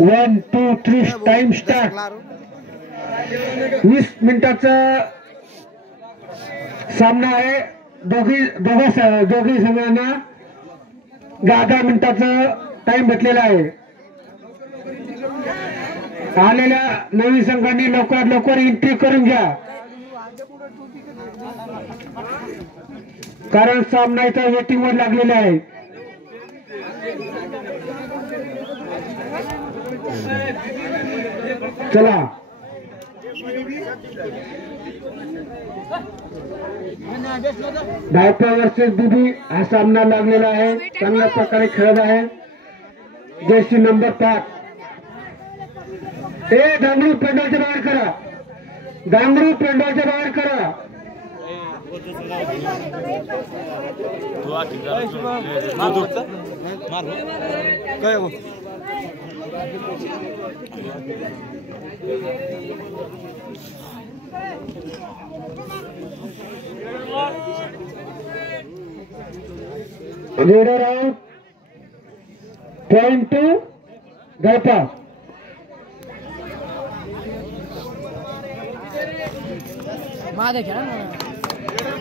One two three time start. 20 मिनिटाचा सामना आहे. दोघी संघांना 10 मिनिटाचा टाइम भेटलेला आहे. आलेल्या नवीन संघांनी लवकरात लवकर एंट्री करून घ्या, कारण सामना इथं वेटिंग वर लागलेला आहे. चला धावपा वर्सेस बीबी हा सामना लागलेला आहे. चांगल्या प्रकारे खेळत आहे. Jersey number 5. डांगरू पेंडॉलच्या बाहेर करा. डांगरू पेंडॉलच्या बाहेर करा. Raider out. पॉइंट टू धावपा.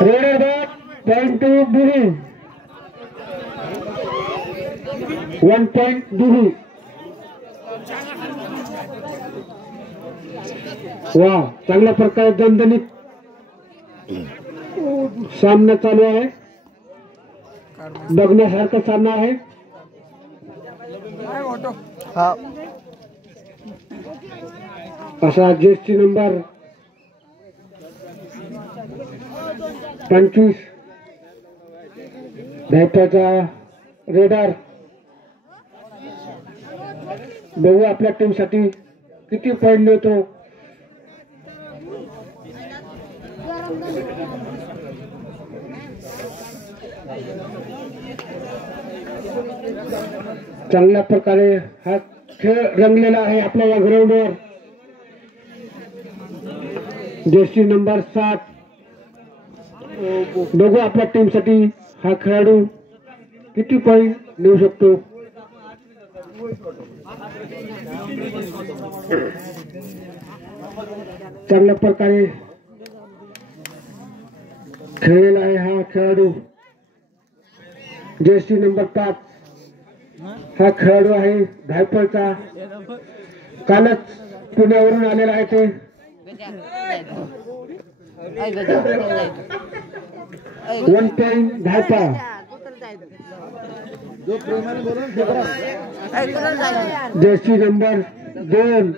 Raider bat. Point to BB. 1 point BB. वा, चांगल्या प्रकारे दणदणीत सामना चालू आहे. बघण्यासारखा सामना आहे. असा जर्सी नंबर 25 धावपाचा रेडर. बघू आपल्या टीम साठी किती पॉइंट मिळतो. चांगल्या प्रकारे हा खेळ रंगलेला आहे आपल्या या ग्राउंडवर. Jersey number 7. बघू आपल्या टीम साठी हा खेळाडू किती पॉइंट नेऊ शकतो. चांगल्या प्रकारे खेळलेला आहे हा खेळाडू. जर्सी नंबर 5 हा खेळाडू आहे धायपळचा. कालच पुण्यावरून आलेला आहे ते. 1 पॉइंट धायपा. Jersey number 2.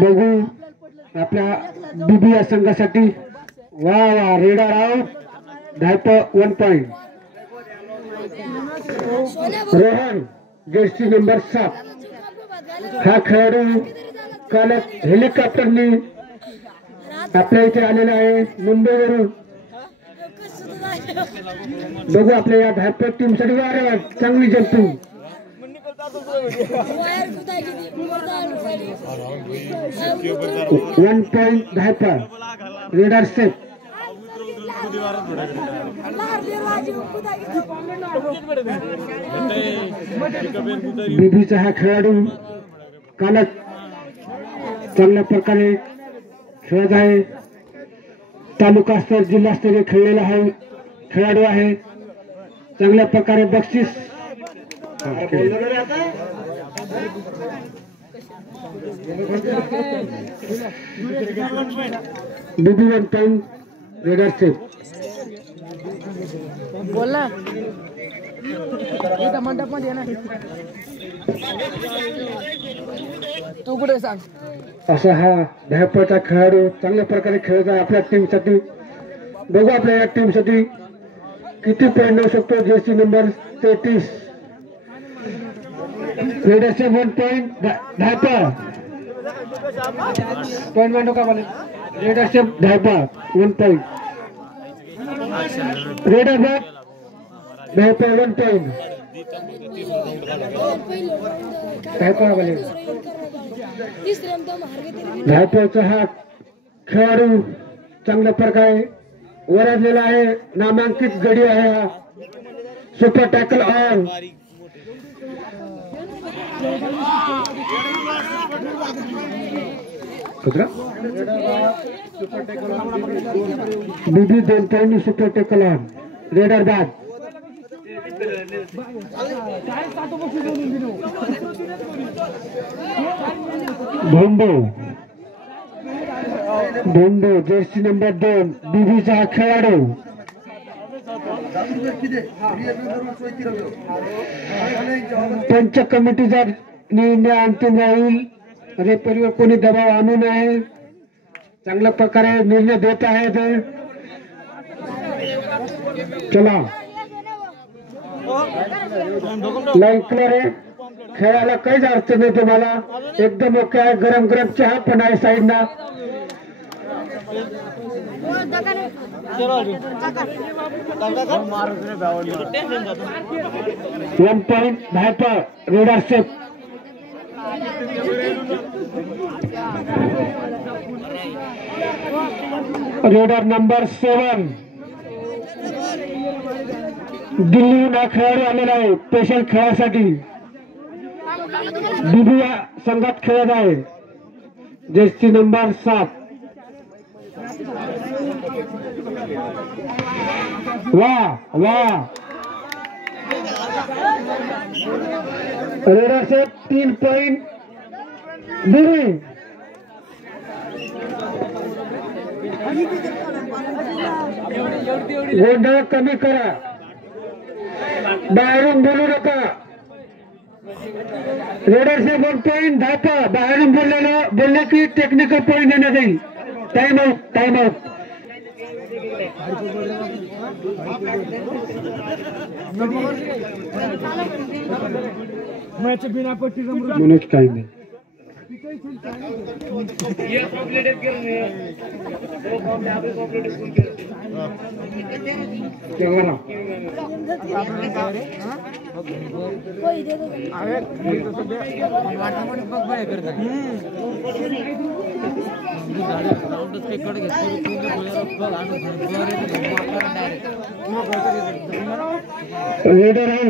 बघू आपल्या बीबी या संघासाठी. वा वा, रेडर आउट. धायपा 1 पॉइंट. रोहन जर्सी नंबर 7 हा खेळाडू कालच हेलिकॉप्टरने आपल्या इथे आलेला आहे मुंबईवरून. बघू आपल्या या धायपा टीम साठी चांगली जंपिंग. 1 पॉइंट धायपा. Raider safe. बीबीचा हा खेळाडू कालच चांगल्या प्रकारे खेळत आहे. तालुका स्तर जिल्हास्तरीय खेळलेला आहे खेळाडू आहे. चांगल्या प्रकारे बक्षीस. बीबी 1 पॉइंट. Raider safe. बोला मंडप मध्ये ना तू कुठे सांग. असा हा धायपळचा खेळाडू चांगल्या प्रकारे खेळत आहे आपल्या टीम साठी. बघू आपल्या या टीम साठी किती पॉइंट मिळू शकतो. Jersey number 33. Raider safe 1 point धायपा. पॉइंट मांडो का बोले. रेडर सेफ धायपा 1 पॉइंट. रेडर बॅट धायपा 1 पॉइंट. धायपा बोले. धायपाचा हा खेळाडू चांगल्या प्रकारे ओरडलेला आहे. नामांकित गडी आहे हा. Super tackle on. BB 2 point super tackle on. Raider बाद. धोंडो जर्सी नंबर 2 बीबीचा हा खेळाडू. पंच कमिटीचा निर्णय अंतिम राहील. रेफरीवर कोणी दबाव आणू नये. चांगल्या प्रकारे निर्णय देत आहेत. चला लाईन क्लिअर आहे. खेळायला काहीच अडचण नाही तुम्हाला. एकदम ओके आहे. गरम गरम चहा पण आहे साईडना. 1 पॉइंट धायपर रेडर सेफ. रेडर नंबर 7 दिल्लीहून हा खेळाडू आलेला आहे स्पेशल खेळासाठी. बीबी या संघात खेळत आहे. Jersey number 7. वाह वाह. रेडर से 3 पॉइंट बीबी. गोंधळ कमी करा. बाहेरून बोलू नका. रेडर से 1 पॉइंट धापा. बाहेरून बोलले की टेक्निकल पॉइंट देण्यात येईल. Time out. Time out. Manoj काही नाही. रेडर आहे.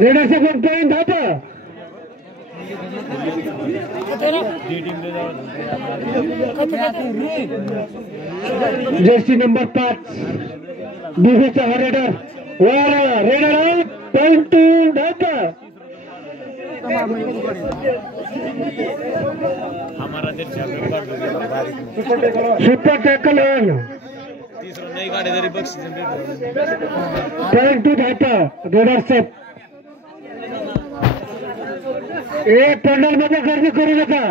रेडर से 1 पॉइंट धापा. जर्सी नंबर 5 बीबीचा हा रेडर. रेडर पॉइंट 2 धापा. Super tackle on. पॉइंट 2 धापा रेडर सेफ. पंडल मध्ये गर्दी करू नका.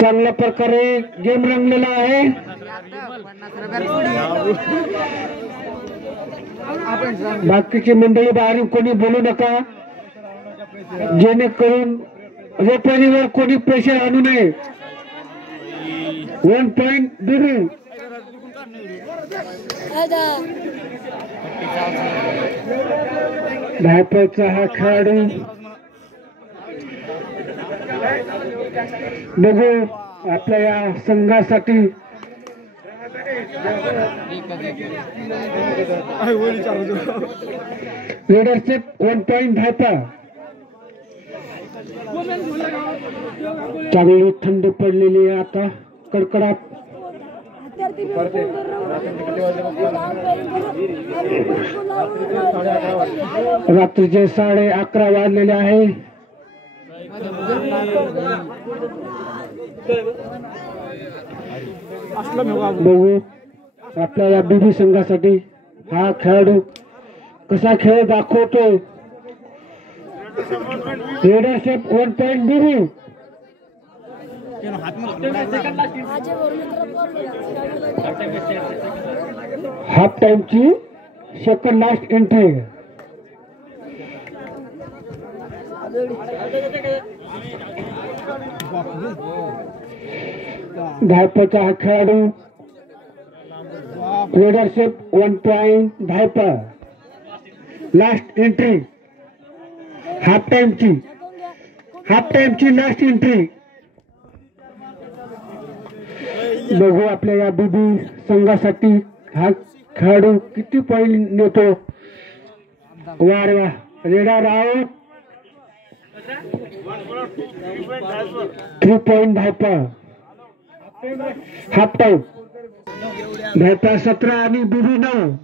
चांगल्या प्रकारे गेम रंगलेला आहे. बाकीची मंडळी बाहेरून कोणी बोलू नका. जेणेकरून रेफरीवर कोणी प्रेशर आणू नये. 1 पॉइंट बीबी. धायपरचा हा खेळाडू. बघू आपल्या या संघासाठी लीडरशिप 1 पॉइंट धायपर. चांगली थंडी पडलेली आहे आता. कडकडाट. रात्रीचे 11:30 वाजलेले आहे. बघू आपल्या या बीबी संघासाठी हा खेळाडू कसा खेळ दाखवतोय. Leadership 1 point BB. हाफ टाइमची सेकंड लास्ट एंट्री. धावपळचा हा खेळाडू लीडरशिप 1 पॉइंट धावपळ. लास्ट एंट्री हाफ टाइमची लास्ट एंट्री. बघू आपल्या या बीबी संघासाठी हा खेळाडू किती पॉइंट नेतो. वार वा रेडा राव 3 पॉइंट धावपळ. हाफ टाइम धावपळ 17 आणि बीबी 9.